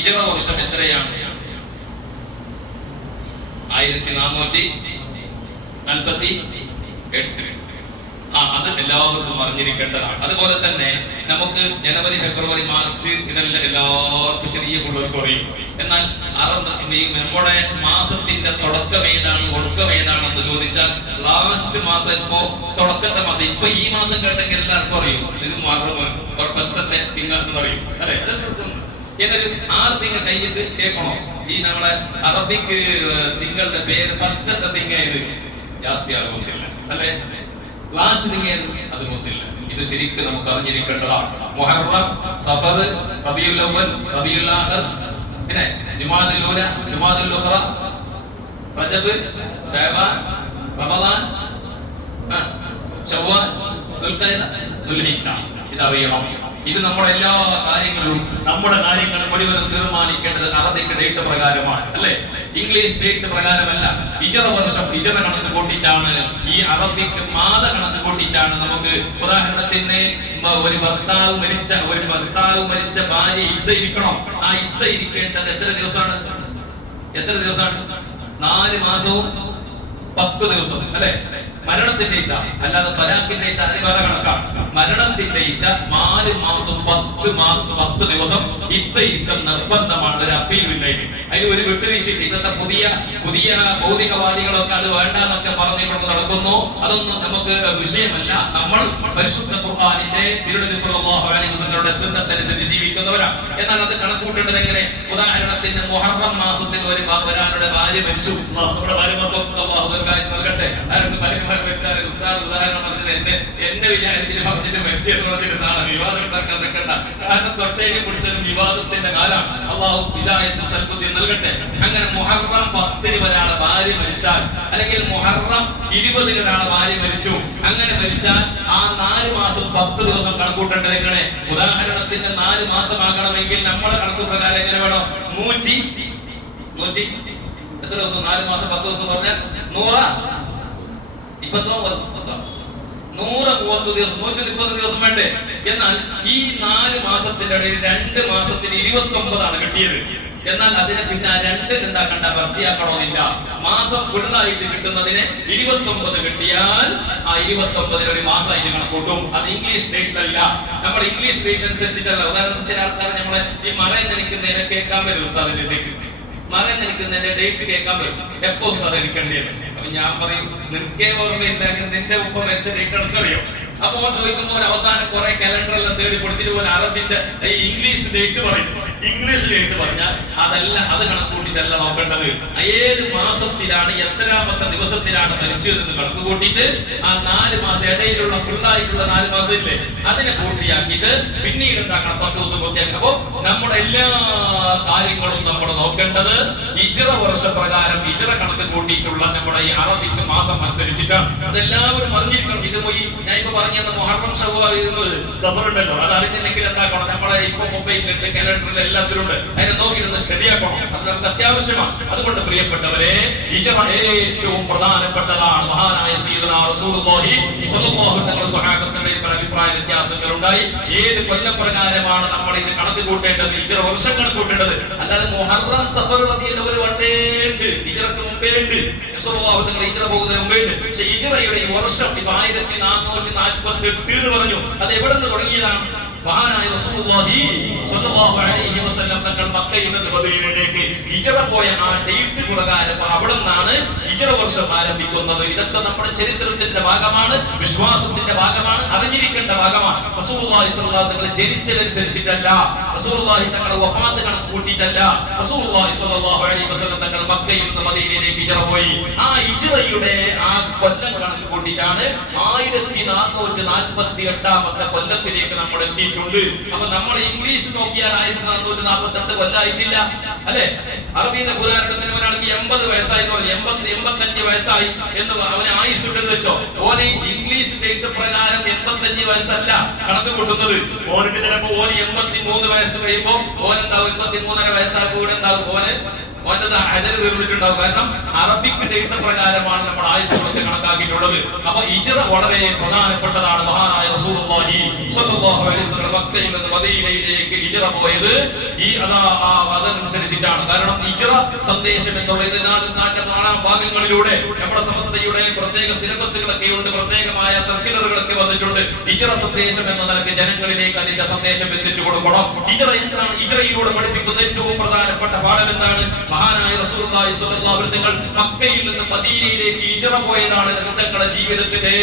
ഹിജ്റ വർഷം എത്രയാണ്? 1448. അത് എല്ലാവർക്കും അറിഞ്ഞിരിക്കേണ്ടതാണ്. അതുപോലെ തന്നെ നമുക്ക് ജനുവരി, ഫെബ്രുവരി, മാർച്ച് ഇതെല്ലാം എല്ലാവർക്കും ചെറിയ പിള്ളേർക്ക് അറിയും. എന്നാൽ നമ്മുടെ മാസത്തിന്റെ തുടക്കം ഏതാണ്, ഒടുക്കം ഏതാണെന്ന് ചോദിച്ചാൽ ലാസ്റ്റ് മാസം ഇപ്പോ തുടക്കത്തെ മാസം, ഇപ്പൊ ഈ മാസം കേട്ടെങ്കിൽ എല്ലാവർക്കും അറിയും. ഇത് ഫസ്റ്റത്തെ തിങ്കൾ എന്ന് പറയും, അല്ലെ? എന്നൊരു 6 തിങ്കൾ കഴിഞ്ഞിട്ട് കേൾക്കണോ? ഈ നമ്മളെ അറബിക്ക് തിങ്കളുടെ പേര് ഫസ്റ്റത്തെ തിങ്ക ഇത് ജാസ്തി ആകുന്നില്ല, അല്ലെ? ലാസ്റ്റ് തിങ്ക അത് മുത്തില്ല. ഇത് ശരിക്കും നമുക്ക് അറിഞ്ഞിരിക്കേണ്ടതാണ്. മുഹറം, സഫർ, റബീഉൽ അവ്വൽ, റബീഉൽ ആഖിർ, പിന്നെ ജുമാഅത്തുൽ ഊല, ജുമാഅത്തുൽ ഉഖറ, റജബ്, ശഅബാൻ, റമദാൻ, ശവ്വാൽ, ദുൽഖഅദ, ദുൽഹിജ്ജ. ഇതറിയണം. ഇത് നമ്മുടെ എല്ലാ കാര്യങ്ങളും മുഴുവനും തീരുമാനിക്കേണ്ടത് അറബിക് ഡേറ്റ് പ്രകാരമാണ്, അല്ലെ? ഇംഗ്ലീഷ് ഡേറ്റ് പ്രകാരമല്ല. ഹിജ്റ വർഷം, ഹിജ്റ കണക്ക് കൂട്ടിയിട്ടാണ്, ഈ അറബിക് മാത കണക്ക് കൂട്ടിയിട്ടാണ്. നമുക്ക് ഉദാഹരണത്തിന് ഒരു ഭർത്താവ് മരിച്ച ഭാര്യ ഇദ്ദ ഇരിക്കണം. ആ ഇദ്ദ ഇരിക്കേണ്ടത് എത്ര ദിവസമാണ്? 4 മാസവും 10 ദിവസം, അല്ലെ? മരണത്തിന്റെ ഇദ്ദ, അല്ലാതെ തലാഖിന്റെ ഇദ്ദ അത് വേറെ കണക്കാണ്. മരണത്തിന്റെ ഇദ്ദ 4 മാസം 10 ദിവസം ഇദ്ദ ഇരിക്കാൻ നിർബന്ധമാണ്. ഒരു അപ്പീലും ഇല്ല. അതിന് ഒരു വിട്ടുവീഴ്ചയില്ല. ഇന്നത്തെ പുതിയ ഭൗതികവാദികളൊക്കെ അത് വേണ്ടെന്നൊക്കെ പറഞ്ഞുകൊണ്ട് നടക്കുന്നു. അതൊന്നും നമുക്ക് വിഷയമല്ല. നമ്മൾ പരിശുദ്ധ ഖുർആനിന്റെ തിരുനബി സ്വല്ലല്ലാഹു അലൈഹി വസല്ലമയുടെ സുന്നത്തനുസരിച്ച് ജീവിക്കുന്നവരാണ്. എന്നാൽ അത് കണക്കൂട്ടേണ്ടത് എങ്ങനെ? ഉദാഹരണത്തിന് മുഹറം മാസത്തിൽ ഒരാളുടെ ഭാര്യ മരിച്ചു. നമ്മുടെ ഭാര്യമാർക്കൊക്കെ അല്ലാഹു ദീർഘായുസ്സ് നൽകട്ടെ. ആരെങ്കിലും ഭാര്യമാർ മരിച്ചാൽ ഉസ്താദ് ഉദാഹരണം പറഞ്ഞത് എന്നെ വിചാരിച്ചിട്ട് പറഞ്ഞിട്ട് മരിച്ചെന്ന് പറഞ്ഞിരുന്നാണ് വിവാദം ഉണ്ടാക്കാൻ നിൽക്കണ്ട. കാരണം തൊട്ടേക്ക് പിടിച്ചതും വിവാദത്തിന്റെ കാലാണ്. അല്ലാഹു ഹിദായത്തും സൽബുദ്ധി നൽകട്ടെ. അങ്ങനെ മുഹറം 10 ഒരാളെ ഭാര്യ മരിച്ചാൽ, അല്ലെങ്കിൽ മുഹറം 20 ഒരാളെ ഭാര്യ മരിച്ചു, അങ്ങനെ മരിച്ചാൽ ആ 4 മാസം 10 ദിവസം കണക്കൂട്ടേണ്ടത് എങ്ങനെ? ഉദാഹരണത്തിന് 4 മാസമാകണമെങ്കിൽ നമ്മുടെ കണക്ക് പ്രകാരം എങ്ങനെ വേണം? 100 എത്ര ദിവസം? 4 മാസം 10 ദിവസം പറഞ്ഞാൽ 130 ദിവസം, 130 ദിവസം വേണ്ടേ? എന്നാൽ ഈ 4 മാസത്തിന്റെ ഇടയിൽ 2 മാസത്തിന് 29 കിട്ടിയത്. എന്നാൽ അതിനെ പിന്നെ ആ 2 എന്താക്കണ്ട, വൃത്തിയാക്കണമെന്നില്ല. മാസം ഫുള്ളായിട്ട് കിട്ടുന്നതിന് 29 കിട്ടിയാൽ ആ 29 ഒരു മാസമായിട്ട് കണക്കൂട്ടും. അത് ഇംഗ്ലീഷ് ഡേറ്റിലല്ല, നമ്മുടെ ഇംഗ്ലീഷ് ഡേറ്റ് അനുസരിച്ചിട്ടല്ല. ഉദാഹരണത്തിന് ചില ആൾക്കാർ നമ്മളെ ഈ മറയെന്ന് എനിക്കുന്നതിനെ കേൾക്കാൻ വരും. ഉസ്താദിലേക്ക് മറയെന്ന് എനിക്കുന്നതിന്റെ ഡേറ്റ് കേൾക്കാൻ വരും. എപ്പോ ഉസ്താദ് എനിക്കേണ്ടത്? അപ്പൊ ഞാൻ പറയും, നിനക്കേ ഓർമ്മയില്ലെങ്കിൽ നിന്റെ ഉപ്പ മരിച്ച ഡേറ്റ് എനിക്കറിയോ? അപ്പൊ ഓൻ ചോദിക്കുമ്പോൾ അവസാനം കുറെ കലണ്ടറെല്ലാം തേടി പൊടിച്ചിട്ട് പോലെ അറബിന്റെ ഇംഗ്ലീഷ് ഡേറ്റ് പറയും. ഇംഗ്ലീഷ് ഡേറ്റ് പറഞ്ഞാൽ അത് കണക്കൂട്ടിട്ടല്ല നോക്കേണ്ടത്. ഏത് മാസത്തിലാണ്, എത്രാമത്തെ ദിവസത്തിലാണ് മരിച്ചതെന്ന് കണക്ക് കൂട്ടിയിട്ട് ആ 4 മാസം ഇടയിലുള്ള ഫുള്ളായിട്ടുള്ള 4 മാസം ഇല്ലേ, അതിനെ പൂർത്തിയാക്കിയിട്ട് പിന്നീട് ഉണ്ടാക്കണം 10 ദിവസം പൂർത്തിയാക്കണം. അപ്പോ നമ്മുടെ എല്ലാ കാര്യങ്ങളും നമ്മൾ നോക്കേണ്ടത് ഹിജ്റ വർഷപ്രകാരം ഹിജ്റ കണക്ക് കൂട്ടിയിട്ടുള്ള നമ്മുടെ ഈ അറബിക് മാസം അനുസരിച്ചിട്ടാണ്. അതെല്ലാവരും അറിഞ്ഞിരിക്കണം. ഇത് പോയി ഞാൻ ഇപ്പൊ പറഞ്ഞ മുഹറം, ശവ്വാൽ, സഫർ ഉണ്ടല്ലോ, അത് അറിഞ്ഞില്ലെങ്കിൽ എന്താക്കണം? നമ്മളെ ഇപ്പൊ മൊബൈലിലുണ്ട്, കലണ്ടറിൽ എല്ലാത്തിലുണ്ട്. അതിനെ നോക്കിയിരുന്ന് സ്റ്റഡിയാക്കണം. അത് നമുക്ക് അത്യാവശ്യമാണ്. അതുകൊണ്ട് പ്രിയപ്പെട്ടവരെ, ഹിജ്റ ഏറ്റവും പ്രധാനപ്പെട്ടതാണ്. മഹാനായ സയ്യിദുനാ റസൂലുള്ളാഹി സ്വല്ലല്ലാഹു അലൈഹി വസല്ലം സ്വഹാബത്തിന്റെ അഭിപ്രായ വ്യത്യാസങ്ങൾ ഉണ്ടായി. ഏത് കൊല്ലം പ്രകാരമാണ് നമ്മൾ ഇത് കണക്ക് കൂട്ടേണ്ടത്? ഹിജ്റ വർഷം കണക്ക് കൂട്ടേണ്ടത്. അല്ലാതെ മുഹറം, സഫർ റബീഉൽ അവ്വൽ വണ്ടേ ഉണ്ട്, ഹിജ്റക്ക് മുമ്പേ ഉണ്ട്. റസൂലുള്ളാഹി തങ്ങൾ ഹിജ്റ പോകുന്നതിന് മുമ്പേ ഉണ്ട്. പക്ഷേ ഹിജ്റയുടെ ഈ വർഷം 1448 എന്ന് പറഞ്ഞു. അത് എവിടെ നിന്ന് തുടങ്ങിയതാണ്? മഹാനായ റസൂലുള്ളാഹി സ്വല്ലല്ലാഹു അലൈഹി വസല്ലം തങ്ങൾ മക്കയിൽ നിന്ന് മദീനയിലേക്ക് ഹിജ്റ പോയ ആ ഡേറ്റ് പ്രകാരം അവിടെ നിന്നാണ് ഹിജ്റ വർഷം ആരംഭിക്കുന്നത്. ഇതൊക്കെ നമ്മുടെ ചരിത്രത്തിന്റെ ഭാഗമാണ്, വിശ്വാസത്തിന്റെ ഭാഗമാണ്, അറിഞ്ഞിരിക്കേണ്ട ഭാഗമാണ്. റസൂലുള്ളാഹി സ്വല്ലല്ലാഹു അലൈഹി വസല്ലം ജനിച്ചതനുസരിച്ചിട്ടല്ല, റസൂലുള്ളാഹി തങ്ങളുടെ വഫാത്ത് കണക്ക് കൂട്ടിയിട്ടല്ല. റസൂലുള്ളാഹി സ്വല്ലല്ലാഹു അലൈഹി വസല്ലം തങ്ങൾ മക്കയിൽ നിന്ന് മദീനയിലേക്ക് ഹിജ്റ പോയി. ആ ഹിജ്റയുടെ ആ കൊല്ലം കണക്ക് കൂട്ടിയിട്ടാണ് 1448 കൊല്ലത്തിലേക്ക് നമ്മൾ എത്തി. അപ്പൊ നമ്മൾ ഇംഗ്ലീഷ് നോക്കിയാൽ 1448 കൊല്ലായിട്ടില്ല, അല്ലെ? അറബിന്റെ ഉദാഹരണത്തിന് ഒരാൾക്ക് 80 വയസ്സായി, 85 വയസ്സായി എന്ന് അവന് ആയുസ് ഉണ്ടെന്ന് വെച്ചോ. ഓന് ഇംഗ്ലീഷ് ഡേറ്റ് പ്രകാരം 85 വയസ്സല്ല കണക്ക് കൂട്ടുന്നത്. ഓനക്ക് ചിലപ്പോ 83 വയസ്സ് കഴിയുമ്പോ ഓനെന്താവും 83 1.5 വയസ്സാകൂടെ എന്താകും ഓന്റെ അജല് തീർന്നിട്ടുണ്ടാവും. കാരണം അറബിക് ഡേറ്റ് പ്രകാരമാണ് നമ്മൾ ആയുസ്സൊക്കെ കണക്കാക്കിയിട്ടുള്ളത്. അപ്പൊ ഹിജ്റ വളരെ പ്രധാനപ്പെട്ടതാണ്. മഹാനായ റസൂലുള്ളാഹി സ്വല്ലല്ലാഹു അലൈഹി വസല്ലം മക്കയിൽ നിന്ന് മദീനയിലേക്ക് ഹിജ്റ പോയത് അതനുസരിച്ചിട്ടാണ്. കാരണം ഹിജ്റ സന്ദേശം എന്നുള്ളത് ഭാഗങ്ങളിലൂടെ നമ്മുടെ സംസ്ഥയുടെ പ്രത്യേക സിലബസുകളൊക്കെ ഉണ്ട്, പ്രത്യേകമായ സർക്കുലറുകളൊക്കെ വന്നിട്ടുണ്ട്. ഹിജ്റ സന്ദേശം എന്ന നിലയ്ക്ക് ജനങ്ങളിലേക്ക് അതിന്റെ സന്ദേശം എത്തിച്ചു കൊടുക്കണം. ഹിജ്റ എന്താണ്? ഹിജ്റയിലൂടെ പഠിപ്പിക്കുന്ന ഏറ്റവും പ്രധാനപ്പെട്ട പാഠം എന്താണ്? മഹാനായ റസൂലുള്ളാഹി സ്വല്ലല്ലാഹു അലൈഹി വസല്ലം മക്കയിൽ നിന്ന് മദീനയിലേക്ക് ഹിജ്റ പോയതാണ് തങ്ങളുടെ ജീവിതത്തിന്റെ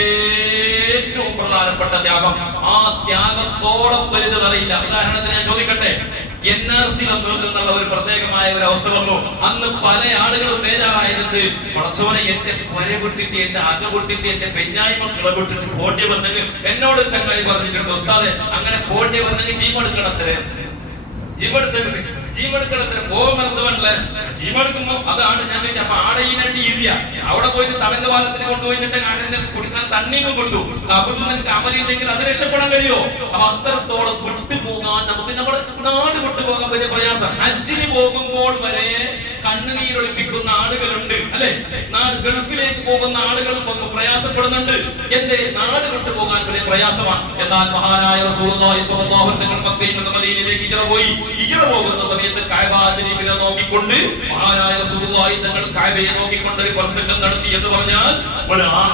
ഏറ്റവും പ്രധാനപ്പെട്ട ത്യാഗം. ആ ത്യാഗത്തോളം വലുത് പറയില്ല. ഉദാഹരണത്തിന് ഞാൻ ചോദിക്കട്ടെ, NRC എന്നുള്ള ഒരു പ്രത്യേകമായ ഒരു അവസ്ഥ വന്നു. അന്ന് പല ആളുകളും ബേജാറായത്, പടച്ചോനെ എന്റെ പുര വിട്ടിട്ട്, എന്റെ അക വിട്ടിട്ട്, എന്റെ പെഞ്ഞായ്മ കിളവിട്ടിട്ട് പോണ്ടി വന്നെങ്കിൽ എന്നോട് ചങ്ങായി പറഞ്ഞിട്ടുണ്ട്, ഉസ്താദെ അങ്ങനെ പോണ്ടി വന്നെങ്കിൽ ജീവെടുക്കണത്തിന് പോകാൻ മനസ്സുമല്ല. ജീവെടുക്കുമ്പോ അതാണ് ഞാൻ ചോദിച്ചത്. അപ്പൊ ആടയിനായിട്ട് ഈസിയാ. അവിടെ പോയിട്ട് തടങ്ക് പാലത്തിന് കൊണ്ടുപോയിട്ട് ആടിനെ കുടിക്കാൻ തണ്ണിയും കൊണ്ടു. കബറിൽ നിനക്ക് അമലില്ലെങ്കിൽ അത് രക്ഷപ്പെടാൻ കഴിയോ? അപ്പൊ അത്രത്തോളം വിട്ടുപോകാൻ നമുക്ക് നമ്മുടെ നാട് വിട്ടുപോകാൻ വലിയ പ്രയാസം. ഹജ്ജിന് പോകുമ്പോൾ വരെ കണ്ണുനീരൊളിപ്പിക്കുന്ന ആളുകളുണ്ട്, അല്ലെ? ഗൾഫിലേക്ക് പോകുന്ന ആളുകൾ പ്രയാസപ്പെടുന്നുണ്ട്. എന്റെ നാട് വിട്ടുപോകാൻ വലിയ പ്രയാസമാണ്. എന്നാൽ മഹാനായ റസൂലുള്ളാഹി സ്വല്ലല്ലാഹു അലൈഹി വസല്ലം മക്കയിൽ നിന്ന് മദീനയിലേക്ക് ഹിജ്റ പോയി. ഹിജ്റ പോകുന്ന സമയത്ത് കഅബ ശരീഫിനെ നോക്കിക്കൊണ്ട് മഹാനായ റസൂലുള്ളാഹി തങ്ങൾ കഅബയെ നോക്കിക്കൊണ്ട് ഒരു പ്രസംഗം നടത്തി എന്ന് പറഞ്ഞാൽ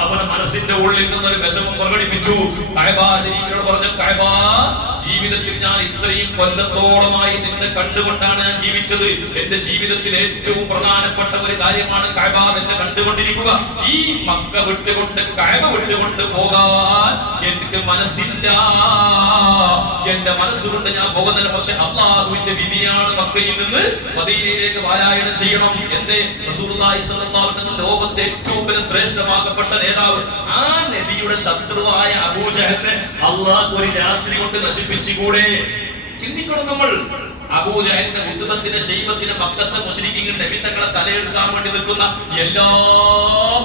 അവന്റെ മനസ്സിന്റെ ഉള്ളിൽ നിന്നൊരു വിഷമം പ്രകടിപ്പിച്ചു. കഅബ ശരീഫിനോട് പറഞ്ഞു, കഅബ, ജീവിതത്തിൽ ഞാൻ ഇത്രയും കൊല്ലത്തോളമായി നിന്നെ കണ്ടുകൊണ്ടാണ് ഞാൻ ജീവിച്ചത്. എന്റെ ജീവിതത്തിൽ ഏറ്റവും പ്രധാനപ്പെട്ട ഒരു കാര്യമാണ് കഅബ എന്ന് കണ്ടുകൊണ്ടിരിക്കുക. ഈ മക്ക വിട്ടുകൊണ്ട് കഅബ വിട്ടുകൊണ്ട് പോകാൻ എനിക്ക് മനസ്സില്ല. എന്റെ മനസ്സുകൊണ്ട് ഞാൻ പോകുന്നില്ല. പക്ഷെ അള്ളാഹുവിന്റെ വിധിയാണ് മക്കയിൽ നിന്ന് മദീനയിലേക്ക് പാലായനം ചെയ്യണം. എന്റെ റസൂലുള്ളാഹി സ്വല്ലല്ലാഹു അലൈഹി വസല്ലം ലോകത്തെ ഏറ്റവും വലിയ ശ്രേഷ്ഠമാക്കപ്പെട്ട നേതാവ്, ആ നബിയുടെ ശത്രുവായ അബൂജഹലിനെ അള്ളാഹു ഒരു രാത്രി കൊണ്ട് നശിപ്പിച്ചുകൂടെ? ചിന്തിക്കണം നമ്മൾ. അബൂജഹലിന്റെ ഉത്ബത്തിന് ശൈബത്തിന് മക്കത്തെ മുശ്രിക്കീങ്ങൾ നബി തങ്ങളെ തലയെടുക്കാൻ വേണ്ടി നിൽക്കുന്ന എല്ലാ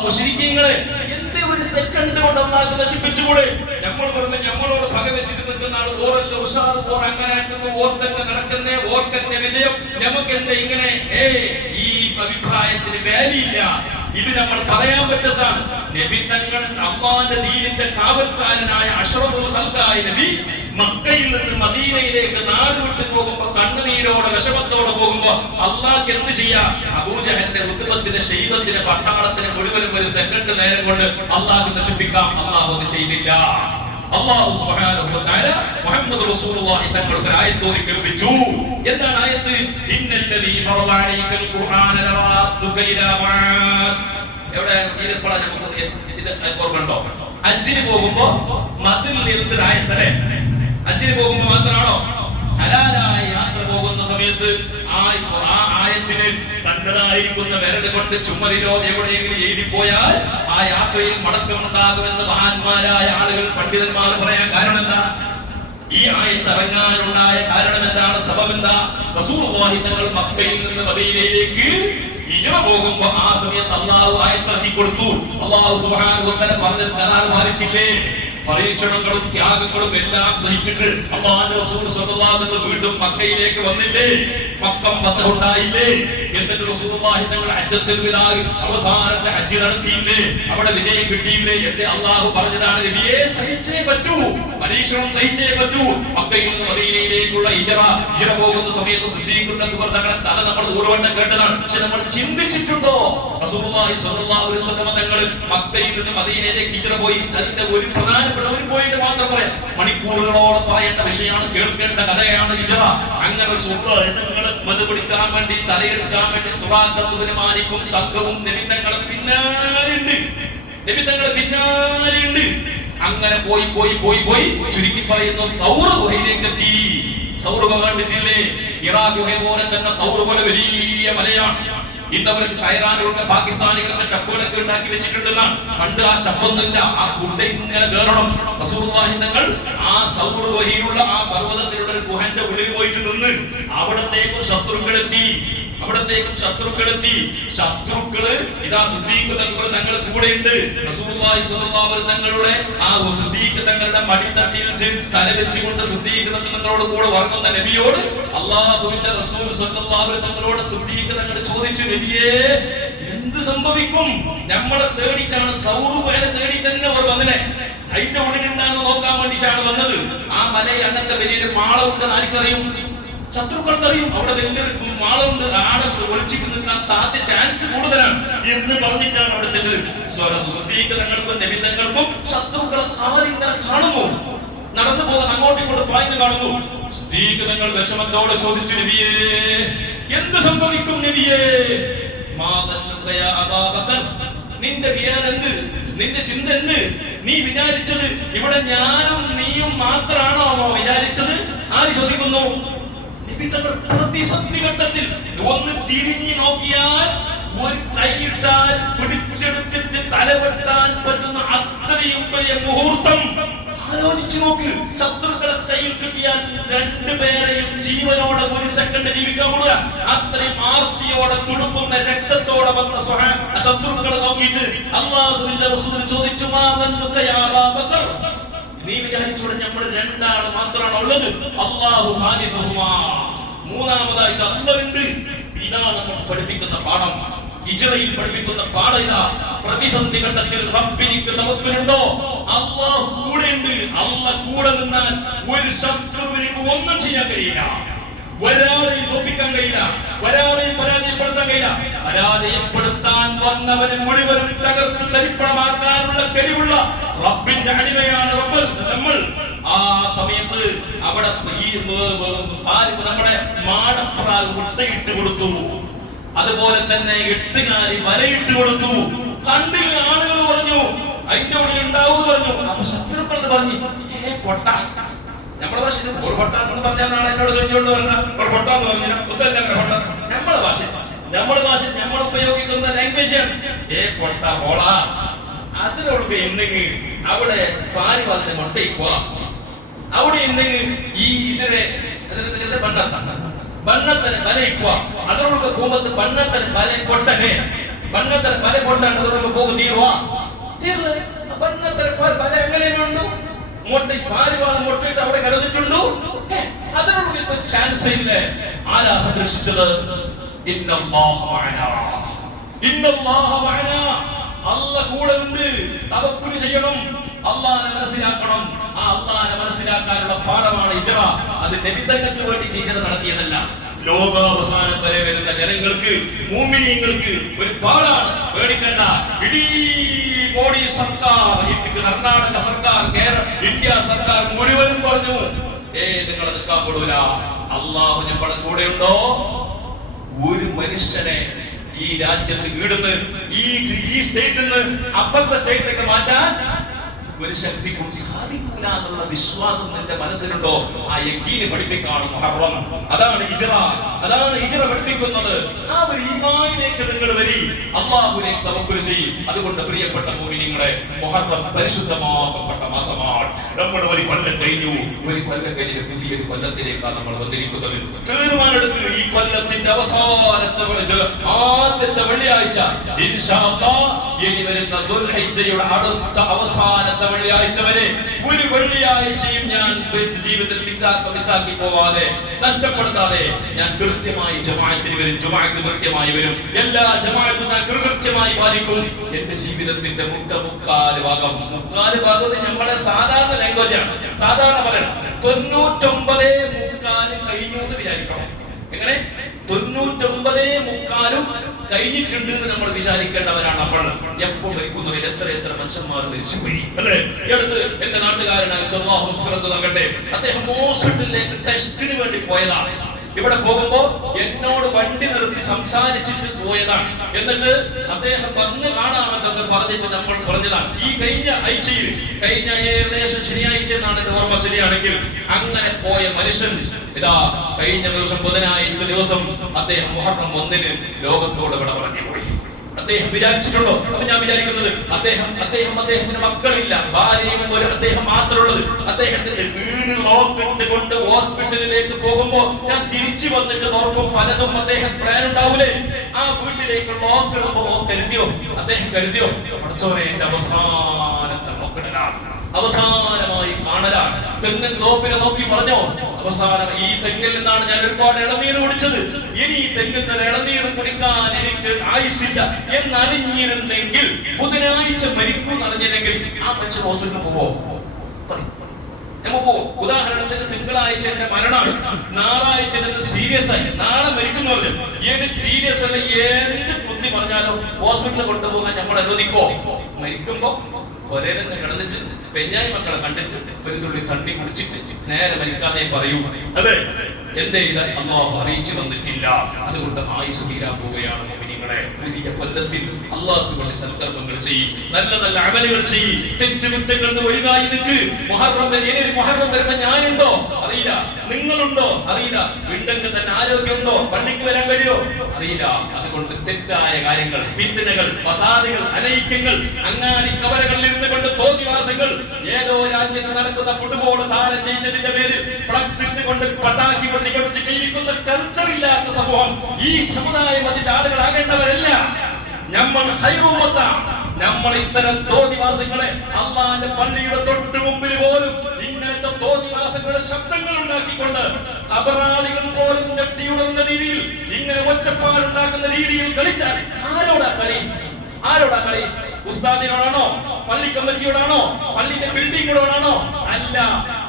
മുശ്രിക്കീങ്ങളെ എന്റെ ഒരു സെക്കൻഡ് കൊണ്ട് അള്ളാഹു നശിപ്പിച്ചുകൂടെ? നമ്മൾ പറഞ്ഞു നമ്മളോട് പക വെച്ചിട്ട് നിൽക്കുന്ന ആൾ ഓറല്ല ഉഷാറ് ഓർ അങ്ങനെ ഓർ തന്നെ നടക്കുന്നേ, ഓർക്കന്നെ വിജയം, നമുക്ക് എന്താ ഇങ്ങനെ? ഈ അഭിപ്രായത്തിന് വാല്യില്ല. ഇത് നമ്മൾ പറയാൻ പറ്റത്താണ്. നബി തങ്ങൾ അല്ലാഹുവിന്റെ ദീനിന്റെ കാവൽക്കാരനായ അഷ്റഫുൽ ഖൽഖായ നബി മക്കയിൽ നിന്ന് മദീനയിലേക്ക് നാട് വിട്ടു പോകുമ്പോ കണ്ണുനീരോടെ വിഷമത്തോടെ പോകുമ്പോ അള്ളാഹ്ക്ക് എന്ത് ചെയ്യാ? അബൂജഹലിന്റെ ഉത്ബത്തിന് ശൈബത്തിന് പട്ടാളത്തിന് മുഴുവനും ഒരു സെക്കൻഡ് നേരം കൊണ്ട് അള്ളാഹ് നശിപ്പിക്കാം. അള്ളാഹു അത് ചെയ്തില്ല. അല്ലാഹു സുബ്ഹാനഹു വ തആല മുഹമ്മദ് റസൂലുള്ളാഹി തങ്ങൾക്ക് ആയത്ത് ഓതി കേൾപ്പിച്ചു. എന്താണ് ആയത്ത്? ഇന്നല്ലദീ ഫറള അലൈക്കൽ ഖുർആന ലറാദ്ദുക ഇലാ മആദ്. എവിടെ ഇരിപ്പള നമുക്ക് ഇത് ഓർമ്മണ്ടോ? ഹജ്ജിന് പോകുമ്പോ മദീനയിൽ ഇരുന്ന ആയത്തല്ലേ? ഹജ്ജിന് പോകുമ്പോ മാത്രമാണോ? ഹലാലായ യാത്ര പോകുന്ന സമയത്ത് ആ ആയത്തിന് തന്നതായിരിക്കുന്ന വിരൽ കൊണ്ട് ചുമരിലോ എവിടെയെങ്കിലും എഴുതിപ്പോയാൽ ആ യാത്രയിൽ മടക്കമുണ്ടാകുമെന്ന് മഹാന്മാരായ ആളുകൾ പണ്ഡിതന്മാർ പറയാൻ കാരണം എന്താ? ഈ ആയത്ത് ഇറങ്ങാനുണ്ടായ കാരണം എന്താണ്? സബബ് എന്താ? റസൂലുള്ളാഹി തങ്ങൾ മക്കയിൽ നിന്ന് മദീനയിലേക്ക് ഹിജ്റ പോകുമ്പോ ആ സമയത്ത് അല്ലാഹു ആയത്ത് ഇറക്കി കൊടുത്തു. അല്ലാഹു സുബ്ഹാനഹു വ തആല പറഞ്ഞ കരാർ പാലിച്ചില്ലേ? പരീക്ഷണങ്ങളും ത്യാഗങ്ങളും എല്ലാം സഹിച്ചിട്ട് അല്ലാഹുവിന്റെ റസൂൽ സ്വല്ലല്ലാഹു അലൈഹി വസല്ലം വീണ്ടും മക്കയിലേക്ക് വന്നില്ലേ? മക്ക ഫതഹ് ഉണ്ടായില്ലേ? എന്നിട്ട് റസൂലുള്ളാഹി തങ്ങൾ ഹജ്ജത്തുൽ വിദാഇ അവസാനത്തെ ഹജ്ജ് നടത്തിയില്ലേ? അവിടെ വിജയം കിട്ടിയില്ലേ? എന്ന് അല്ലാഹു പറഞ്ഞതാണ്. നബിയെ സഹിച്ചേ പറ്റൂ, പരീക്ഷണം സഹിച്ചേ പറ്റൂ. മക്കയിൽ നിന്ന് മദീനയിലേക്കുള്ള ഹിജ്റ പോകുന്ന സമയത്ത് സിദ്ദീഖുൽ അക്ബർ തങ്ങളുടെ കഥ നമ്മൾ ദൂരവട്ടം കേട്ടതാണ്. പക്ഷെ നമ്മൾ ചിന്തിച്ചിട്ടുണ്ടോ? റസൂലുള്ളാഹി സ്വല്ലല്ലാഹു അലൈഹി വസല്ലം തങ്ങൾ മക്കയിൽ നിന്ന് മദീനയിലേക്ക് ഹിജ്റ പോയി. അതിന്റെ ഒരു പ്രധാനപ്പെട്ട ഒരു പോയിന്റ് മാത്രം പറയാം. മണിക്കൂറുകളോളം പറയേണ്ട വിഷയമാണ്, കേൾക്കേണ്ട കഥയാണ് ഹിജ്റ. അങ്ങനെ സുഹൃത്തുക്കളെ മതപിടിക്കാൻ വേണ്ടി തലയെടുക്കാൻ വേണ്ടി സുറാഖത്തുബ്നു മാലിക്കും സംഘവും നബിതങ്ങളെ പിന്നാലെയുണ്ട്. അങ്ങനെ പോയി പോയി പോയി പോയി ചുരുക്കി പറയുന്നു സൗർ ഗുഹയിലേക്ക് എത്തി. സൗർ ഗുഹ കണ്ടിട്ടില്ലേ? ഇറാ ഗുഹ പോലെ തന്നെ സൗർ പോലെ വലിയ മലയാണ്. ഇന്നവർക്ക് കയറാനുള്ള പാകിസ്ഥാനികളുടെ സ്റ്റെപ്പുകളൊക്കെ ഉണ്ടാക്കി വെച്ചിട്ടുണ്ടെന്ന പണ്ട് ആ സ്റ്റെപ്പൊന്നുമില്ല. ആ ഗുഹ ഇങ്ങനെ കയറണം. റസൂലുള്ളാഹി തങ്ങൾ ആ സൗർ ഗുഹയിലുള്ള ആ പർവ്വതത്തിലുള്ള ഒരു ഗുഹന്റെ ഉള്ളിൽ പോയിട്ട് നിന്ന് അവിടത്തേക്ക് ശത്രുക്കളെത്തി. അവിടെ അപ്പുറത്തേക്കും ശത്രുക്കളെത്തി. ശത്രുക്കള് ഇതാ സിദ്ദീഖ് തങ്ങൾ കൂടെയുണ്ട്. റസൂലുള്ളാഹി സ്വല്ലല്ലാഹു അലൈഹി തങ്ങളുടെ ആ സിദ്ദീഖ് തങ്ങളുടെ മടിത്തട്ടിൽ തല വെച്ചുകൊണ്ട് സിദ്ദീഖ് തങ്ങളോട് കൂടെ വർണ്ണുന്ന നബിയോട് അല്ലാഹുവിന്റെ റസൂൽ സ്വല്ലല്ലാഹു അലൈഹി തങ്ങളോട് സിദ്ദീഖ് തങ്ങൾ ചോദിച്ചു, നബിയേ എന്ത് സംഭവിക്കും? നമ്മളെ തേടിയിട്ടാണ്, സൗറുബനെ തേടി തന്നെ അവർ വന്നിനെ. അതിന്റെ ഉള്ളിലുണ്ടാകുന്ന നോക്കാൻ വേണ്ടിയിട്ടാണ് വന്നത്. ആ മലയിൽ അങ്ങനത്തെ വലിയൊരു മാളമുണ്ടെന്ന് ആർക്കറിയും? ശത്രുക്കൾക്കറിയും. അവിടെ വലിയൊരു മാളമുണ്ട്, ആടെ ഒളിച്ചിരിക്കുന്നതിനാൽ ചാൻസ് കൂടുതലാണ് എന്ന് പറഞ്ഞിട്ടാണ് അവിടെ തങ്ങൾക്കും നബിതങ്ങൾക്കും ശത്രുക്കളെ കാലിങ്ങനെ കാണുന്നു, നടന്നു പോകാൻ അങ്ങോട്ടും ഇങ്ങോട്ടും പായ്ന്ന് കാണുന്നു. തങ്ങൾ വിഷമത്തോടെ ചോദിച്ചു, നബിയേ എന്ത് സംഭവിക്കും നബിയേ? നിന്റെ വിചാരെന്ത്, നിന്റെ ചിന്ത എന്ത്? നീ വിചാരിച്ചത് ഇവിടെ ഞാനും നീയും മാത്രമാണോ വിചാരിച്ചത്? ആര് ചോദിക്കുന്നു? പ്രതിസന്ധി ഘട്ടത്തിൽ ഒന്ന് തിരിഞ്ഞു നോക്കിയാൽ ഒരു കൈയിട്ടാൽ പിടിച്ചെടുത്തിട്ട് തലവെട്ടാൻ പറ്റുന്ന അത്രയും വലിയ മുഹൂർത്തം ആലോചിച്ചു നോക്ക്. ശത്രുക്കളെ കയ്യിൽ കിട്ടിയാൽ രണ്ടുപേരെയും ജീവനോടെ ഒരു സെക്കൻഡ് ജീവിക്കാൻ കൂടുക. അത്രയും ആർത്തിയോടെ തുളുമ്പുന്ന രക്തത്തോടെ വന്ന ശത്രുക്കളെ നോക്കിയിട്ട് അല്ലാഹുവിന്റെ റസൂൽ ചോദിച്ചു, നീ വിചാരിച്ചോടെ നമ്മൾ രണ്ടാള് മാത്രമാണ് ഉള്ളത്, അല്ലാഹു ഖാലിഫുഹുമാ, മൂന്നാമതായിട്ട് അല്ലാഹുണ്ട്. ഇതാണ് നമ്മൾ പഠിപ്പിക്കുന്ന പാഠം. ഹിജ്റയിൽ പഠിപ്പിക്കുന്ന പാഠം ഇതാ. പ്രതിസന്ധി ഘട്ടത്തിൽ റബ്ബിനിക്ക് നമുക്കുണ്ടോ? അല്ലാഹു കൂടെയുണ്ട്. അല്ലാഹു കൂടെ നിന്നാൽ ഒരു ശത്രുവിനിക്ക് ഒന്നും ചെയ്യാൻ കഴിയില്ല, ഒരാളെയും തോൽപ്പിക്കാൻ കഴിയില്ല, ഒരാളെയും പരാജയപ്പെടുത്താൻ കഴിയില്ല. പരാജയപ്പെടുത്താൻ വന്നവന് മുഴുവനും തകർത്ത് തരിപ്പണമാക്കാനുള്ള കഴിവുള്ള റബ്ബിന്റെ അടിമയാണ് നമ്മൾ. ആ സമയത്ത് അവിടെ നമ്മുടെ മാടപ്രാവ് മുട്ടയിട്ട് കൊടുത്തു, അതുപോലെ തന്നെ എട്ടുകാരി വലയിട്ട് കൊടുത്തു. കണ്ടിൽ ആളുകൾ പറഞ്ഞു അതിന്റെ ഉള്ളിൽ ഉണ്ടാവും പറഞ്ഞു. അപ്പൊ ശത്രുക്കൾ പറഞ്ഞു, പൊട്ട. നമ്മളെ ഭാഷ പൊട്ട എന്ന് പറഞ്ഞാൽ എന്നോട് ചോദിച്ചുകൊണ്ട് പറഞ്ഞ പൊട്ട എന്ന് പറഞ്ഞു. പൊട്ട നമ്മളെ ഭാഷ നമ്മൾ ഉപയോഗിക്കുന്ന ലാംഗ്വേജ് പൊട്ട പോള. അതിനോട് എന്തെങ്കിലും അവിടെ പാല് വളർന്ന് മുട്ടയിക്കുക, അവിടെ എന്തെങ്കിലും ഈ ഇതിനെ ബണ്ണത്തിന് ബലയിക്കുക. അതിനോട് പോകുമ്പോൾ ബണ്ണത്തിന് ബല പൊട്ടനെ, ബണ്ണത്തിന് ബല പൊട്ടാണ്. അതിനോട് പോകും തീരുവാ തീർന്ന് ബണ്ണത്തിന് ബല എങ്ങനെയുണ്ട്? മുട്ട പാലുവാളം മുട്ടയിട്ട് അവിടെ കിടന്നിട്ടുണ്ടു. അതിനോട് ഇപ്പൊ ചാൻസ് ഇല്ല. ആരാ സംരക്ഷിച്ചത്? അല്ലാഹു കൂടെ ഉണ്ട്. തവക്കുൽ ചെയ്യണം, അല്ലാഹുവിനെ മനസ്സിലാക്കണം. ആ അല്ലാഹുവിനെ മനസ്സിലാക്കാനുള്ള പാഠമാണ് ഹിജ്റ. അത് നബിതങ്ങൾക്ക് വേണ്ടി ഹിജ്റ നടത്തിയതല്ല, ലോകാവസാനം വരെ വരുന്ന ജനങ്ങൾക്ക്, മുഅ്മിനീങ്ങൾക്ക് ഒരു പാഠമാണ്. പേടിക്കണ്ട. ഇടീ മോഡി സർക്കാർ, കർണാടക സർക്കാർ, ഇന്ത്യ സർക്കാർ മുഴുവനും പറഞ്ഞു, നിങ്ങൾ നിൽക്കാൻ കൂടൂല. അല്ലാഹു നമ്മുടെ കൂടെ ഉണ്ടോ? ഒരു മനുഷ്യനെ ഈ രാജ്യത്ത് വീടുന്ന് ഈ സ്റ്റേറ്റിൽ നിന്ന് അപ്പുറത്തെ സ്റ്റേറ്റിലേക്ക് മാറ്റാൻ ഒരു ശക്തിക്കും സാധിക്കൂല എന്നുള്ള വിശ്വാസം എന്റെ മനസ്സിലുണ്ടോ? ആ യഖീന് പഠിപ്പിക്കാണ് മുഹറം. അതാണ് ഹിജ്റ. അതാണ് ഹിജ്റ പഠിപ്പിക്കുന്നത്. ആ ഒരു ഈമാനിലേക്ക് നിങ്ങൾ വരി, അല്ലാഹുവിലേക്ക് തവക്കുൽ ചെയ്യ്. അതുകൊണ്ട് പ്രിയപ്പെട്ട മുഅ്മിനീങ്ങളെ, മുഹറം പരിശുദ്ധമാക്കപ്പെട്ട മാസമാണ്. നമ്മുടെ ഒരു കൊല്ലം കഴിഞ്ഞു. ഒരു കൊല്ലം കഴിഞ്ഞ് പുതിയൊരു കൊല്ലത്തിലേക്കാണ് നമ്മൾ വന്നിരിക്കുന്നത്. തീരുമാനമെടുത്ത് ഈ കൊല്ലത്തിന്റെ ആദ്യത്തെ വെള്ളിയാഴ്ച ഇൻഷാ അല്ലാഹ് ഇനി വരുന്ന ദുൽഹിജ്ജയുടെ അവസാനത്തെ വെള്ളിയാഴ്ച വരെ ഒരു വെള്ളിയാഴ്ചയും ഞാൻ ജീവിതത്തിൽ മിസ്സാക്കി പോവാതെ, നഷ്ടപ്പെടുത്താതെ ഞാൻ കൃത്യമായി ജമാഅത്തിന് വരും. ജമാഅത്ത് കൃത്യമായി വരും. എല്ലാ ജമാഅത്തും ഞാൻ കൃത്യമായി പാലിക്കും. എന്റെ ജീവിതത്തിന്റെ മുക്കാല് ഭാഗം നമ്മുടെ സാധാരണ ലാംഗ്വേജാണ്. സാധാരണ പറയണം 99 കഴിഞ്ഞു എന്ന് വിചാരിക്കണം. എങ്ങനെ 99 കഴിഞ്ഞിട്ടുണ്ട് എന്ന് നമ്മൾ വിചാരിക്കേണ്ടവരാണ്. നമ്മൾ എപ്പോൾ മരിക്കുന്നവരിൽ എത്ര മനുഷ്യന്മാർ മരിച്ചുപോയി അല്ലേ? അടുത്ത് എന്റെ നാട്ടുകാരനായ നൽകട്ടെ, അദ്ദേഹം ഹോസ്പിറ്റലിലേക്ക് ടെസ്റ്റിന് വേണ്ടി പോയതാണ്. ഇവിടെ പോകുമ്പോ എന്നോട് വണ്ടി നിർത്തി സംസാരിച്ചിട്ട് പോയതാണ്. എന്നിട്ട് അദ്ദേഹം വന്ന് കാണാമെന്നൊക്കെ പറഞ്ഞിട്ട് നമ്മൾ പറഞ്ഞതാണ്. ഈ കഴിഞ്ഞ ആഴ്ചയിൽ, കഴിഞ്ഞ ഏകദേശം ശനിയാഴ്ച എന്നാണ് എന്റെ ഓർമ്മ ശരിയാണെങ്കിൽ, അങ്ങനെ പോയ മനുഷ്യൻ ഇതാ കഴിഞ്ഞ ദിവസം ബുധനാഴ്ച ദിവസം അദ്ദേഹം മുഹറം 1 ലോകത്തോട് ഇവിടെ പറഞ്ഞു പോയി. അദ്ദേഹം വിചാരിച്ചിട്ടുണ്ടോ? അപ്പൊ ഞാൻ വിചാരിക്കുന്നത് അദ്ദേഹത്തിന് മക്കളില്ല, ഭാര്യയും അദ്ദേഹം മാത്രമുള്ളത്. അദ്ദേഹത്തിന്റെ വീട് ലോക്കിട്ട് കൊണ്ട് ഹോസ്പിറ്റലിലേക്ക് പോകുമ്പോ ഞാൻ തിരിച്ചു വന്നിട്ട് തുറക്കും, പലതും അദ്ദേഹം പ്ലാൻ ഉണ്ടാവൂലേ, ആ വീട്ടിലേക്ക് ലോക്ക് ഇടുമ്പോ അദ്ദേഹം കരുതിയോ പഠിച്ചവനെ എന്റെ അവസാനത്തെ ലോക്കിടലാണ്, അവസാനമായി കാണലാണ്. തെങ്ങിൻ തോപ്പിനെ നോക്കി പറഞ്ഞോ, അവസാനം ഈ തെങ്ങിൽ നിന്നാണ് ഞാൻ ഒരുപാട് ഇളനീർ കുടിച്ചത്, ഇനി ഈ തെങ്ങിൽ നിന്ന് ഇളനീർ കുടിക്കാൻ എനിക്ക് ആയുസില്ല എന്നറിഞ്ഞിരുന്നെങ്കിൽ, ബുധനാഴ്ച മരിക്കും അറിഞ്ഞില്ലെങ്കിൽ ആ മനുഷ്യൻ ഹോസ്പിറ്റലിൽ പോവോ? നമുക്ക് ഉദാഹരണത്തിന് തിങ്കളാഴ്ച എന്റെ മരണമാണ്, ഞായറാഴ്ച സീരിയസ് ആയി, നാളെ മരിക്കുന്നു പറഞ്ഞു, എനിക്ക് സീരിയസ് അല്ല എന്ത് ബുദ്ധി പറഞ്ഞാലോ ഹോസ്പിറ്റലിൽ കൊണ്ടുപോകാൻ നമ്മൾ അനുവദിക്കോ? മരിക്കുമ്പോ ഒരേന്ന് കിടന്നിട്ട് പെഞ്ഞായി മക്കളെ കണ്ടിട്ട് ഒരു തുള്ളി തണ്ണി കുടിച്ചിട്ട് നേരെ മരിക്കാന്നേ പറയൂ. അതെ, എന്റെ ഇത് അല്ലാഹു അറിയിച്ചു തന്നിട്ടില്ല. അതുകൊണ്ട് ആയുസ് തീരാൻ പോവുകയാണ് മുഅ്മിനീങ്ങളെ. പുതിയ കൊല്ലത്തിൽ അല്ലാഹുവിന് വേണ്ടി സൽക്കർമ്മങ്ങൾ ചെയ്യ്, നല്ല നല്ല അമലുകൾ ചെയ്യ്, തെറ്റുകുറ്റങ്ങളിൽ നിന്ന് ഒഴിവായി നിൽക്ക്. മുഹറം വരുമ്പോൾ ഞാനുണ്ടോ അറിയില്ല, നിങ്ങളുണ്ടോ അറിയില്ല, ഉണ്ടെങ്കിൽ തന്നെ ആരോഗ്യമുണ്ടോ, പള്ളിക്ക് വരാൻ കഴിയോ അറിയില്ല. അതുകൊണ്ട് തെറ്റായ കാര്യങ്ങൾ, ഫിത്നകൾ, ഫസാദുകൾ, അനൈക്യങ്ങൾ, അങ്ങാടി കവരകളിൽ ഇരുന്ന് കൊണ്ട് തോന്നിവാസങ്ങൾ, ഏതോ രാജ്യത്ത് നടക്കുന്ന ഫുട്ബോൾ താരം ജയിച്ചതിന്റെ പേരിൽ ഫ്ലക്സ് ഇട്ടുകൊണ്ട് പട്ടാക്കി കൊണ്ടിക്കൊണ്ടിച്ച് ജീവിക്കുന്ന കൾച്ചർ ഇല്ലാത്ത സമൂഹം ഈ സമുദായം അതിന്റെ ആളുകളാകേണ്ടവരല്ല. നമ്മൾ ഇത്തരം തോന്നിവാസങ്ങളെ അള്ളാന്റെ പള്ളിയുടെ തൊട്ട് മുമ്പിൽ പോലും ഇങ്ങനത്തെ തോന്നിവാസങ്ങളുടെ ശബ്ദങ്ങൾ ഉണ്ടാക്കിക്കൊണ്ട് അപരാധികൾ പോലും ഞെട്ടിയുണർന്ന രീതിയിൽ ഇങ്ങനെ ഒച്ചപ്പാടുണ്ടാക്കുന്ന രീതിയിൽ കളിച്ചാൽ ആരോടാ കളി? ആരോടാ കളി? ഉസ്താദിനോടാണോ? പള്ളി കമ്മിറ്റിയോടാണോ? പള്ളിന്റെ ബിൽഡിങ്ങിനോടാണോ? അല്ല,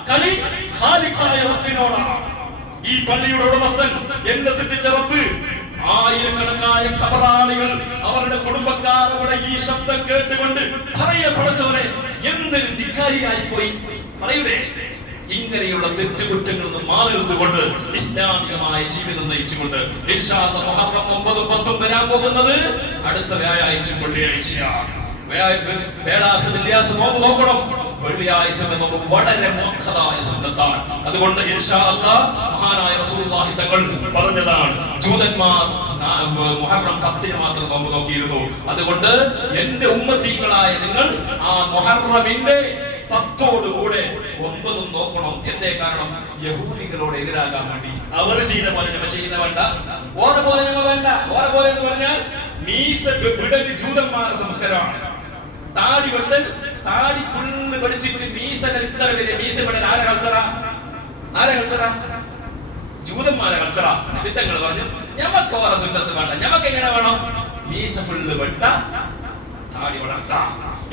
കളി ഖാലിഖായ റബ്ബിനോടാണ്. ഈ പള്ളിയുടെ ഉടമസ്ഥൻ, എന്നെ സൃഷ്ടിച്ച റബ്ബ്, ആയിരക്കണക്കായ ഖബറാളികൾ അവരുടെ കുടുംബക്കാർ അവിടെ ഈ ശബ്ദം കേട്ടുകൊണ്ട് പറയപ്പെടച്ചവരെ എന്തൊരു ധിക്കാരിയായി പോയി പറയൂലേ. ഇങ്ങനെയുള്ള തെറ്റുകുറ്റങ്ങളിൽ നിന്ന് മാറി നിന്നുകൊണ്ട് ഇസ്ലാമികമായ ജീവിതം നയിച്ചുകൊണ്ട് ഇൻഷാ അല്ലാഹ് മുഹറം 9 10 വരാൻ പോകുന്നത് അടുത്ത വ്യാഴാഴ്ച വെള്ളിയാഴ്ചയാണ്. നോക്കണം, വെള്ളിയാഴ്ച എന്നത് വളരെ മോക്ഷമായ സുന്നത്താണ്. അതുകൊണ്ട് ഇൻഷാ അല്ലാഹ് മഹാനായ റസൂലുള്ളാഹി തങ്ങൾ പറഞ്ഞതാണ്, ജൂതന്മാർ മുഹറം 10 മാത്രം നോമ്പ് നോക്കിയിരുന്നു. അതുകൊണ്ട് എന്റെ ഉമ്മത്തീങ്ങളായ നിങ്ങൾ ആ മുഹറമിന്റെ 10ഓടുകൂടെ 9 നോക്കണം. എന്തേ കാരണം? യഹൂദികളോട് എതിരാകാൻ വേണ്ടി. അവർ ചെയ്ത പോലെ ഞമ്മ ചെയ്യുന്ന വേണ്ട, ഓരെ പോലെ ഞമ്മ വേണ്ട. ഓരെ പോലെ എന്ന് പറഞ്ഞാൽ മീസ വിടൽ ജൂതന്മാരുടെ സംസ്കാരമാണ്. താടി വെട്ടൽ, താടി ഫുള്ള് പഠിച്ചിട്ട് മീസ ഇത്ര വലിയ മീസ വിടൽ ആരെ കൾച്ചറാ? ജൂതന്മാരെ കൾച്ചറാ. വിധങ്ങൾ പറഞ്ഞു ഞമ്മക്ക് ഓരോ സുന്നത്ത് വേണ്ട, ഞമ്മക്ക് എങ്ങനെ വേണം? മീസ ഫുള്ള് വെട്ട, താടി വളർത്താ.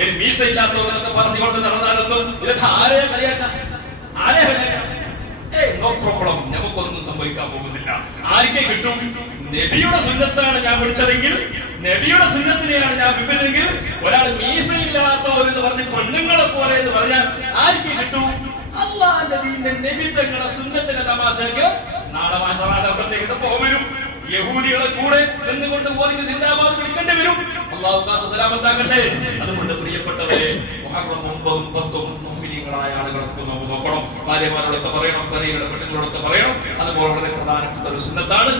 ഇനി മീസ ഇല്ലാത്തവരൊക്കെ പറഞ്ഞുകൊണ്ട് നടന്നാലൊന്നും ഇതൊക്കെ ആരെ കളിയാക്കാം? നോ പ്രോബ്ലം, നമുക്കൊന്നും സംഭവിക്കാൻ പോകുന്നില്ല. ആർക്കേ കിട്ടും? നബിയുടെ സുന്നത്താണ് ഞാൻ പിടിച്ചതെങ്കിൽ, നബിയുടെ സുന്നത്തിനെയാണ് ഞാൻ വിപിനെങ്കിൽ, ഒരാൾ മീസയില്ലാത്തവരെന്ന് പറഞ്ഞ് പെണ്ണുങ്ങളെ പോലെ എന്ന് പറഞ്ഞാൽ ആർക്കേ കിട്ടും? അള്ളാന്റെ ദീനിന്റെ നബി തങ്ങളുടെ സുന്നത്തിന്റെ തമാശക്ക് നാളെ മാഷാഅല്ലാഹ് പോവരും. യഹൂദികളെ കൂടെ നിന്നുകൊണ്ട് പോലും സിന്ദാബാദ് വിളിക്കേണ്ടി വരും. അല്ലാഹു കാത്തു സലാമത്താക്കട്ടെ. അതുകൊണ്ട് പ്രിയപ്പെട്ടവരെ, മുഹറം 9 10 മുഅ്മിനീങ്ങളായ ആളുകളൊക്കെ നോക്കണം. ഭാര്യമാരോടൊക്കെ പറയണം, ഭാര്യയുടെ പെണ്ണുങ്ങളോടൊക്കെ പറയണം. അതുപോലെ വളരെ പ്രധാനപ്പെട്ട ഒരു സുന്നത്താണ്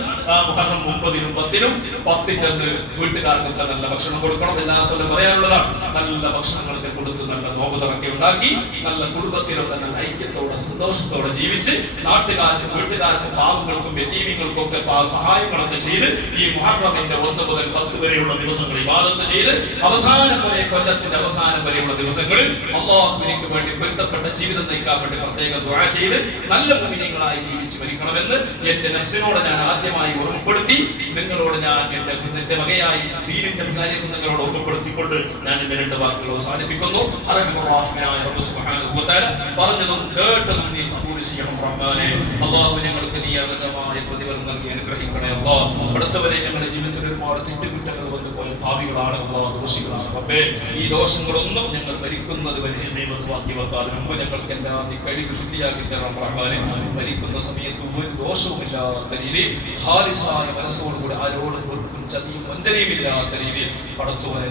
മുഹറം 9 10 10 വീട്ടുകാർക്കൊക്കെ നല്ല ഭക്ഷണം കൊടുക്കണം. എല്ലാവർക്കും പറയാനുള്ളതാണ്, നല്ല ഭക്ഷണങ്ങളൊക്കെ കൊടുത്ത് നല്ല നോമ്പ് തുറക്കെ ഉണ്ടാക്കി നല്ല കുടുംബത്തിലൊക്കെ നല്ല ഐക്യത്തോടെ സന്തോഷത്തോടെ ജീവിച്ച് നാട്ടുകാർക്കും വീട്ടുകാർക്കും പാവങ്ങൾക്കും യതീമികൾക്കും ഒക്കെ സഹായങ്ങളൊക്കെ ചെയ്ത് ഈ മുഹറമിന്റെ 1 മുതൽ 10 വരെയുള്ള ദിവസങ്ങൾ ഇബാദത്ത് ചെയ്ത് അവസാനം വരെ, കൊല്ലത്തിന്റെ അവസാനം വരെയുള്ള ദിവസങ്ങളിൽ അല്ലാഹുവിനു വേണ്ടി പൊരുത്തപ്പെട്ട ജീവിതം നയിക്കാൻ വേണ്ടി പ്രത്യേകം ദുആ ചെയ്ത് നല്ല മുഅ്മിനീങ്ങളായി ജീവിച്ച് മരിക്കണമെന്ന് എന്റെ നഫ്സിനോട് ഞാൻ ആദ്യമായി ഓർമ്മപ്പെടുത്തി. നിങ്ങളോട് ഞാൻ എന്റെ വകയായി ദീനിന്റെ കാര്യങ്ങൾ നിങ്ങളോട് ഓർമ്മപ്പെടുത്തിക്കൊണ്ട് ഞാൻ എന്റെ 2 വാക്കുകൾ അവസാനിപ്പിക്കുന്നു. അർഹമുറാഹിമായ റബ്ബ് സുബ്ഹാനഹു വ തആല പറഞ്ഞതും കേട്ടതും നീ കബൂൽ ചെയ്യണം റഹ്മാനേ. അല്ലാഹു ഞങ്ങൾക്ക് നീ അർഹമായ പ്രതിഫലം നൽകി അനുഗ്രഹിക്കണേ അല്ലാഹ്. പഠിച്ചവരെ, ഞങ്ങളുടെ ജീവിതത്തിൽ ഒരുപാട് തെറ്റുകുറ്റങ്ങൾ വന്നു പോയ ഭാവികളാണ് അല്ലാഹ്, ദോഷികളാണ് റബ്ബേ. ഈ ദോഷങ്ങളൊന്നും ഞങ്ങൾ മരിക്കുന്നത് വരെ വാക്കി വെക്കാതെ മുമ്പ് ഞങ്ങൾക്ക് എല്ലാം നീ കഴിവ് ശുദ്ധിയാക്കി തരണം റഹ്മാനേ. മരിക്കുന്ന സമയത്ത് ഒരു ദോഷവുമില്ലാത്ത രീതിയിൽ ഖാലിസായ മനസ്സോടുകൂടി ആരോടും വെറുപ്പും ചതിയും വഞ്ചനയും ഇല്ലാത്ത രീതിയിൽ പടച്ചവനെ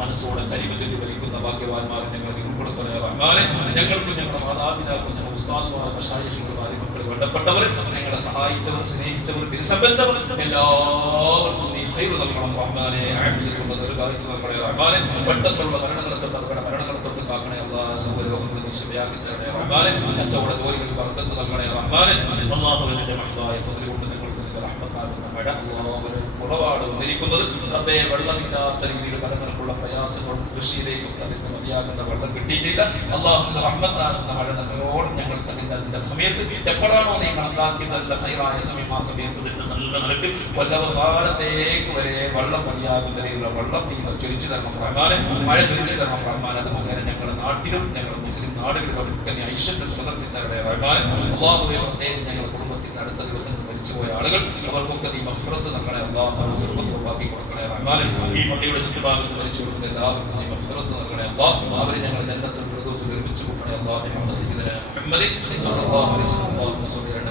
മനസ്സോടെ കരിമ ചൊല്ലി ഭരിക്കുന്ന ഭാഗ്യവാന്മാരെ ഞങ്ങൾ ഉൾപ്പെടുത്തണേ റഹ്മാനെ. ഞങ്ങൾക്കും ഞങ്ങളുടെ മാതാപിതാക്കളും ഞങ്ങളുടെ ഉസ്താദുമാർ മശായിഖുമാർ മക്കൾ വേണ്ടപ്പെട്ടവർ ഞങ്ങളെ സഹായിച്ചവർ സ്നേഹിച്ചവർ വിരസംബിച്ചവർ എല്ലാവർക്കും നീ ഖൈർ നൽകണം റഹ്മാനെ. ആഫിയത്തുള്ള ദീർഘായുസ്സ് നൽകണേ റഹ്മാനെ. പെട്ടെന്നുള്ള മരണങ്ങളെ തൊട്ട് അപകട മരണങ്ങളെ തൊട്ട് കാക്കണേ അല്ലാഹ്. സൗകര്യങ്ങൾ നീ ശരിയാക്കി തരണേ റഹ്മാനെ. കച്ചവട ജോലികളിൽ ബർക്കത്ത് നൽകണേ റഹ്മാനെ. അല്ലാഹുവിന്റെ മഹ്ദായ ഫദ്ൽ കൊണ്ട് നിങ്ങൾക്ക് നിന്റെ റഹ്മത്താകുന്ന മഴ അല്ലാഹുവേ പുറപാട് വന്നിരിക്കുന്നത് റബ്ബേ. വെള്ളമില്ലാത്ത രീതിയിൽ പലതരത്തിലുള്ള പ്രയാസങ്ങൾ കൃഷിയിലേക്കും അതിന് മതിയാകുന്ന വെള്ളം കിട്ടിയിട്ടില്ല. അല്ലാഹുവിന്റെ റഹ്മത്താകുന്ന മഴ നല്ലോണം ഞങ്ങൾക്ക് അതിന്റെ സമയത്ത് എപ്പോഴാണോ നീ കണക്കാക്കിയത് നല്ല ഹൈറായ സമയം ആ സമയത്ത് ഇതിന്റെ നല്ല നിലക്ക് കൊല്ലവസാനത്തേക്ക് വരെ വെള്ളം മതിയാകുന്ന രീതിയിലുള്ള വെള്ളം നീ ചൊരിച്ചു തരണം റഹ്മാനെ. മഴ ചൊരിച്ചു തരണം റഹ്മാനെ. അത് മുഖേന ഞങ്ങളുടെ നാട്ടിലും ഞങ്ങളുടെ മുസ്ലിം നാടുകളിലും ഒക്കെ നീ ഐശ്വര്യം നിലനിർത്തി തരണേ റഹ്മാനെ. അല്ലാഹുവേ പ്രത്യേകം ഞങ്ങളുടെ കുടുംബത്തിന്റെ അടുത്ത ദിവസങ്ങൾ മരിച്ചുപോയ ആളുകൾ അവർക്കൊക്കെ നീ മഗ്ഫിറത്ത് നൽകണേ അല്ലാഹ്. ചെറുപ്പത്തിൽ കൊടുക്കണേ റഹ്മാനെ. ഈ പള്ളിയുടെ ചുറ്റുഭാഗത്ത് മരിച്ചു കൊടുക്കുന്ന എല്ലാവർക്കും നീ മഗ്ഫിറത്ത് നൽകണേ അല്ലാഹ്. അവരെ ഞങ്ങൾ ജന്നത്തുൽ ഫിർദൗസിൽ ഒരുമിച്ച് കൂട്ടണേ അല്ലാഹ്. ബിഹഖ് സയ്യിദിനാ മുഹമ്മദ് സ്വല്ലല്ലാഹു അലൈഹി വസല്ലം.